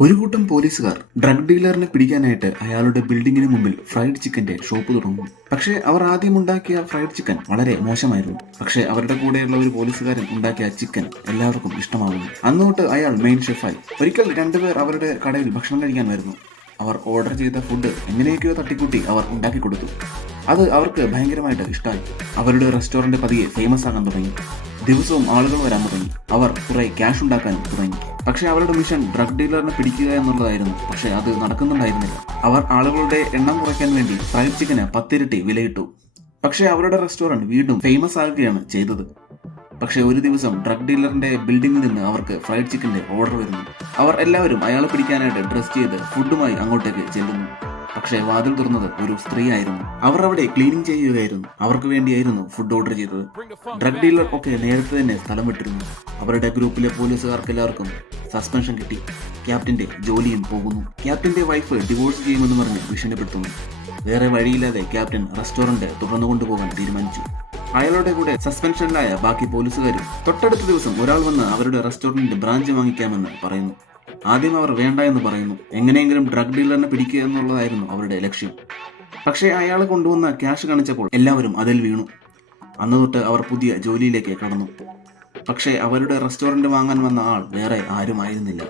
ഒരു കൂട്ടം പോലീസുകാർ ഡ്രഗ് ഡീലറിനെ പിടിക്കാനായിട്ട് അയാളുടെ ബിൽഡിങ്ങിന് മുമ്പിൽ ഫ്രൈഡ് ചിക്കന്റെ ഷോപ്പ് തുടങ്ങുന്നു. പക്ഷേ അവർ ആദ്യം ഉണ്ടാക്കിയ ഫ്രൈഡ് ചിക്കൻ വളരെ മോശമായിരുന്നു. പക്ഷേ അവരുടെ കൂടെയുള്ള ഒരു പോലീസുകാരൻ ഉണ്ടാക്കിയ ചിക്കൻ എല്ലാവർക്കും ഇഷ്ടമാകുന്നു. അന്ന് തൊട്ട് അയാൾ മെയിൻ ഷെഫായി. ഒരിക്കൽ രണ്ടുപേർ അവരുടെ കടയിൽ ഭക്ഷണം കഴിക്കാൻ വരുന്നു. അവർ ഓർഡർ ചെയ്ത ഫുഡ് എങ്ങനെയൊക്കെയോ തട്ടിക്കൂട്ടി അവർ ഉണ്ടാക്കി കൊടുത്തു. അത് അവർക്ക് ഭയങ്കരമായിട്ട് ഇഷ്ടമായി. അവരുടെ റെസ്റ്റോറന്റ് പതിയെ ഫേമസ് ആകാൻ തുടങ്ങി. ദിവസവും ആളുകൾ വരാൻ തുടങ്ങി. അവർ കുറെ ക്യാഷ് ഉണ്ടാക്കാനും തുടങ്ങി. പക്ഷെ അവരുടെ മിഷൻ ഡ്രഗ് ഡീലറിനെ പിടിക്കുക എന്നുള്ളതായിരുന്നു. പക്ഷെ അത് നടക്കുന്നുണ്ടായിരുന്നില്ല. അവർ ആളുകളുടെ എണ്ണം കുറയ്ക്കാൻ വേണ്ടി ഫ്രൈഡ് ചിക്കന് 10 ഇരട്ടി വിലയിട്ടു. പക്ഷെ അവരുടെ റെസ്റ്റോറന്റ് വീണ്ടും ഫേമസ് ആകുകയാണ് ചെയ്തത്. പക്ഷെ ഒരു ദിവസം ഡ്രഗ് ഡീലറിന്റെ ബിൽഡിംഗിൽ നിന്ന് അവർക്ക് ഫ്രൈഡ് ചിക്കന്റെ ഓർഡർ വരുന്നു. അവർ എല്ലാവരും അയാളെ പിടിക്കാനായിട്ട് ഡ്രസ് ചെയ്ത് ഫുഡുമായി അങ്ങോട്ടേക്ക് ചെല്ലുന്നു. പക്ഷേ വാതിൽ തുറന്നത് ഒരു സ്ത്രീ ആയിരുന്നു. അവർ അവിടെ ക്ലീനിങ് ചെയ്യുകയായിരുന്നു. അവർക്ക് വേണ്ടിയായിരുന്നു ഫുഡ് ഓർഡർ ചെയ്തത്. ഡ്രഗ് ഡീലർ ഒക്കെ നേരത്തെ തന്നെ സ്ഥലം വിട്ടിരുന്നു. അവരുടെ ഗ്രൂപ്പിലെ പോലീസുകാർക്ക് എല്ലാവർക്കും സസ്പെൻഷൻ കിട്ടി. ക്യാപ്റ്റന്റെ ജോലിയും പോകുന്നു. ക്യാപ്റ്റന്റെ വൈഫ് ഡിവോഴ്സ് ചെയ്യുമെന്ന് പറഞ്ഞ് ഭീഷണിപ്പെടുത്തുന്നു. വേറെ വഴിയില്ലാതെ ക്യാപ്റ്റൻ റെസ്റ്റോറന്റ് തുറന്നുകൊണ്ടുപോകാൻ തീരുമാനിച്ചു. അയാളുടെ കൂടെ സസ്പെൻഷനിലായ ബാക്കി പോലീസുകാരും തൊട്ടടുത്ത ദിവസം ഒരാൾ വന്ന് അവരുടെ റെസ്റ്റോറന്റിന്റെ ബ്രാഞ്ച് വാങ്ങിക്കാമെന്ന് പറയുന്നു. ആദ്യം അവർ വേണ്ട എന്ന് പറയുന്നു. എങ്ങനെയെങ്കിലും ഡ്രഗ് ഡീലറിനെ പിടിക്കുക എന്നുള്ളതായിരുന്നു അവരുടെ ലക്ഷ്യം. പക്ഷേ അയാൾ കൊണ്ടുവന്ന ക്യാഷ് കാണിച്ചപ്പോൾ എല്ലാവരും അതിൽ വീണു. അന്ന് തൊട്ട് അവർ പുതിയ ജോലിയിലേക്ക് കടന്നു. പക്ഷേ അവരുടെ റെസ്റ്റോറന്റ് വാങ്ങാൻ വന്ന ആൾ വേറെ ആരുമായിരുന്നില്ല.